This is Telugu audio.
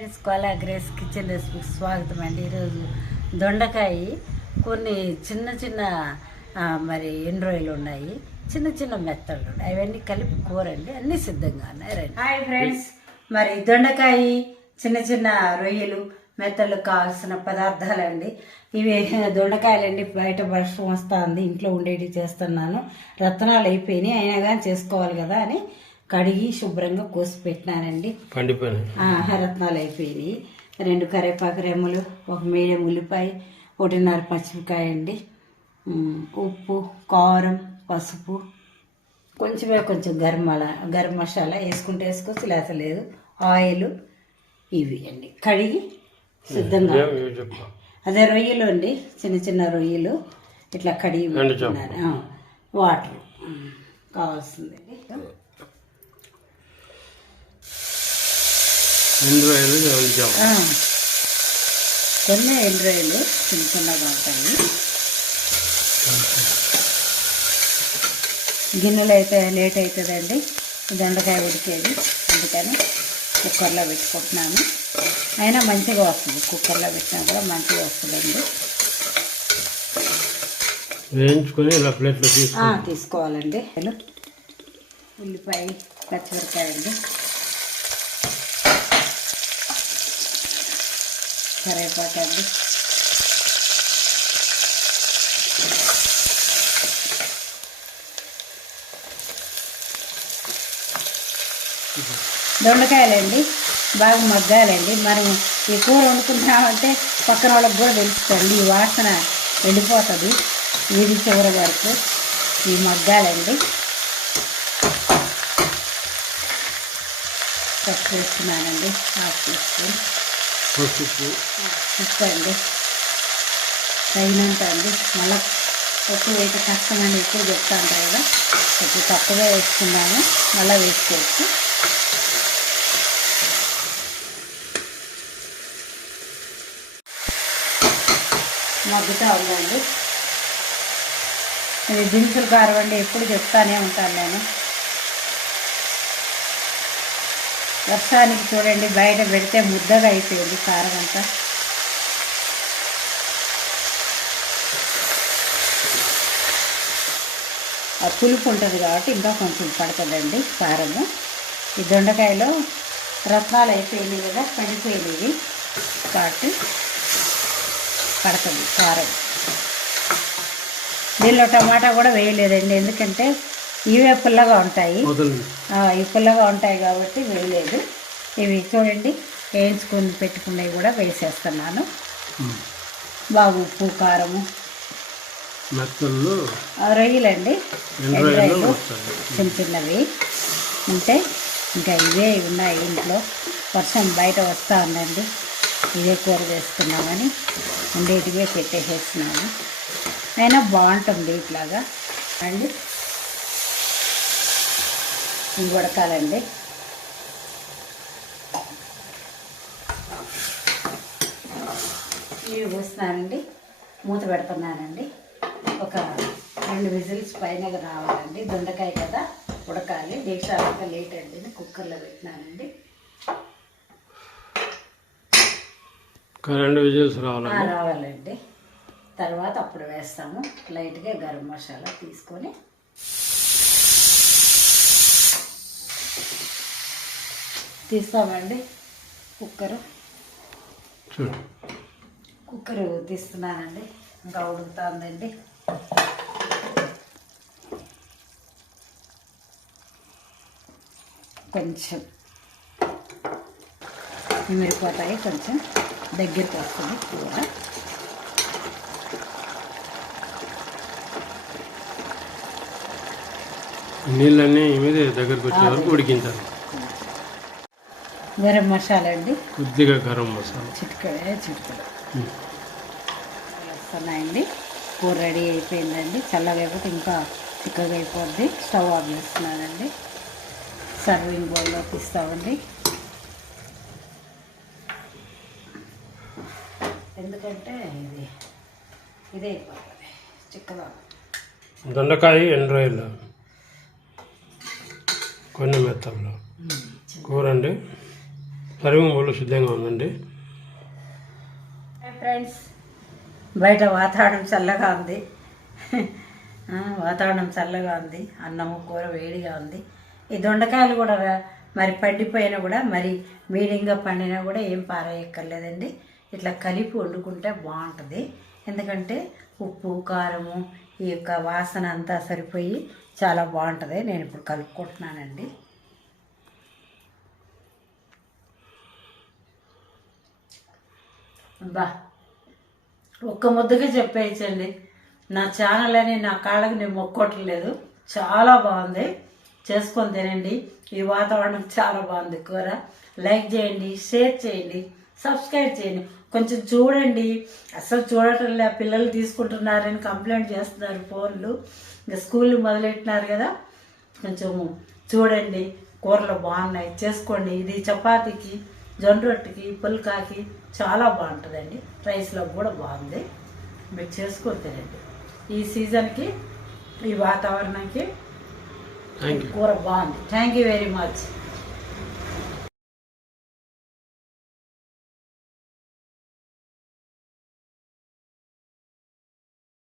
ఫ్రెండ్స్, కోలా గ్రేస్ కిచెన్ రెసిపీకి స్వాగతం అండి. ఈరోజు దొండకాయ కొన్ని చిన్న చిన్న మరి ఎన్ని రోజులు ఉన్నాయి, చిన్న చిన్న మెత్తళ్ళు ఉన్నాయి, అవన్నీ కలిపి కూర అండి. అన్నీ సిద్ధంగా ఉన్నాయి. రండి. హాయ్ ఫ్రెండ్స్, మరి దొండకాయ చిన్న చిన్న రొయ్యలు మెత్తళ్ళు కావాల్సిన పదార్థాలు అండి. ఇవి దొండకాయలండి. బయట వర్షం వస్తుంది, ఇంట్లో ఉండేవి చేస్తున్నాను. రత్నాలు అయిపోయినాయి, అయినా కానీ చేసుకోవాలి కదా అని కడిగి శుభ్రంగా కోసి పెట్టినానండి. రత్నాలు అయిపోయినాయి. 2 కరివేపాకు రెమ్మలు, 1 మీడియం ఉల్లిపాయ, 1.5 పచ్చిమిరకాయ అండి, ఉప్పు, కారం, పసుపు, కొంచెం గరం మసాలా వేసుకుంటే వేసుకోవచ్చు, లేకపోలేదు. ఆయిల్, ఇవి అండి కడిగి సిద్ధంగా. అదే రొయ్యలు అండి, చిన్న చిన్న రొయ్యలు ఇట్లా కడిగి పెట్టుకున్నాను. వాటర్ కావాల్సిందండి. కొన్ని ఎండ్రాయిలు చిన్న చిన్నగా ఉంటాయి. గిన్నెలు అయితే లేట్ అవుతుందండి దొండకాయ ఉడికేది, అందుకని కుక్కర్లో పెట్టుకుంటున్నాను. అయినా మంచిగా వస్తుంది, కుక్కర్లో పెట్టినా కూడా మంచిగా వస్తుందండి. వేయించుకొని ఇలా ప్లేట్లో తీసుకోవాలండి. ఉల్లిపాయ, పచ్చిమిరకాయ అండి, కరివేపాకు అండి, దొండకాయలండి బాగా మగ్గాలండి. మనం ఈ కూర వండుకుంటున్నామంటే పక్కన వాళ్ళకి కూడా తెలుస్తుంది, ఈ వాసన వెళ్ళిపోతుంది. వీధి చివరి వరకు ఈ మగ్గాలండి. పసుపు వేస్తున్నానండి, హాఫ్ తీసుకొని. ఉప్పు అండి తగినంత అండి. మళ్ళీ ఎక్కువ అయితే కష్టం అండి, ఎక్కువ చెప్తా ఉంటాయి కదా, కొంచెం తక్కువగా వేసుకున్నాము, మళ్ళీ వేసుకోవచ్చు. మగ్గుతూ ఉందండి. ఇది దినుసులు కారం అండి, ఎప్పుడు చెప్తానే ఉంటాను నేను. వర్షానికి చూడండి బయట పెడితే ముద్దగా అయిపోయింది కారం అంతా. ఆ పులుపు ఉంటుంది కాబట్టి ఇంకా కొంచెం పడుతుందండి కారము. ఈ దొండకాయలో రత్నాలు అయిపోయినాయి కదా, పడిపోయినవి కాబట్టి పడుతుంది కారం. దీనిలో టమాటా కూడా వేయలేదండి, ఎందుకంటే ఇవే పుల్లగా ఉంటాయి, ఇవి పుల్లగా ఉంటాయి కాబట్టి వేయలేదు. ఇవి చూడండి వేయించుకొని పెట్టుకున్నవి కూడా వేసేస్తున్నాను. బాగా ఉప్పు, కారము, రొయ్యలండి, ఎండ్రాయిలు చిన్న చిన్నవి ఉంటే ఇంకా ఇవే ఉన్నాయి ఇంట్లో. వర్షం బయట వస్తూ ఉందండి, ఇవే కూర వేసుకున్నామని ఉండేటివే పెట్టేసేస్తున్నాము. అయినా బాగుంటుంది ఇట్లాగా అండి. ఇవి ఉడకాలండి. ఇవి పోస్తున్నానండి, మూత పెడుతున్నానండి. ఒక 2 విజిల్స్ పైన రావాలండి. దొండకాయ కదా ఉడకాలి, డీక్షాలక లేట్ అండి. కుక్కర్లో పెట్టినానండి. 2 విజిల్స్ రావాలండి. తర్వాత అప్పుడు వేస్తాము. లైట్గా గరం మసాలా తీసుకొని తీస్తామండి. కుక్కరు తీస్తున్నానండి, ఇంకా ఉడుకుతుందండి. కొంచెం మిరిపోతాయి, కొంచెం దగ్గరికి వస్తుంది కూర. నీళ్ళన్నీ మీద దగ్గరకు వచ్చే వరకు ఉడికించాలి. గరం మసాలా అండి, కొద్దిగా గరం మసాలా, చిటికడే వస్తున్నాయండి. కూర రెడీ అయిపోయిందండి. చల్లగా అయిపోతే ఇంకా చిక్కగా అయిపోద్ది. స్టవ్ ఆఫ్ చేస్తున్నానండి. సర్వింగ్ బౌల్లో తీస్తామండి, ఎందుకంటే ఇదే అయిపోతుంది చిక్కగా. దొండకాయ, ఎండ్రాయిలు, కొన్ని మెత్తలు కూర అండి. తరుగు ఒళ్ళు సిద్ధంగా ఉందండి. ఫ్రెండ్స్, బయట వాతావరణం చల్లగా ఉంది. వాతావరణం చల్లగా ఉంది. అన్నము కూర వేడిగా ఉంది. ఈ దొండకాయలు కూడా మరి పండిపోయినా కూడా మరి మీడియంగా పండినా కూడా ఏం పారేయక్కర్లేదండి. ఇట్లా కలిపి వండుకుంటే బాగుంటుంది. ఎందుకంటే ఉప్పు కారము ఈ యొక్క వాసన అంతా సరిపోయి చాలా బాగుంటుంది. నేను ఇప్పుడు కలుపుకుంటున్నానండి. బా ఒక్క ముద్దగా చెప్పేయచ్చండి. నా ఛానల్ అని నా కాళ్ళకి నేను మొక్కోట్లేదు. చాలా బాగుంది. చేసుకొని తినండి. ఈ వాతావరణం చాలా బాగుంది. కూర లైక్ చేయండి, షేర్ చేయండి, సబ్స్క్రైబ్ చేయండి. కొంచెం చూడండి. అసలు చూడటం లే, పిల్లలు తీసుకుంటున్నారని కంప్లైంట్ చేస్తున్నారు ఫోన్లు. ఇంకా స్కూల్ మొదలెట్టినారు కదా, కొంచెం చూడండి. కూరలు బాగున్నాయి, చేసుకోండి. ఇది చపాతీకి, జొన్న రొట్టెకి, పుల్కాకి చాలా బాగుంటుందండి. రైస్లో కూడా బాగుంది. మీరు చేసుకొని తినండి. ఈ సీజన్కి, ఈ వాతావరణానికి కూర బాగుంది. Thank you very much.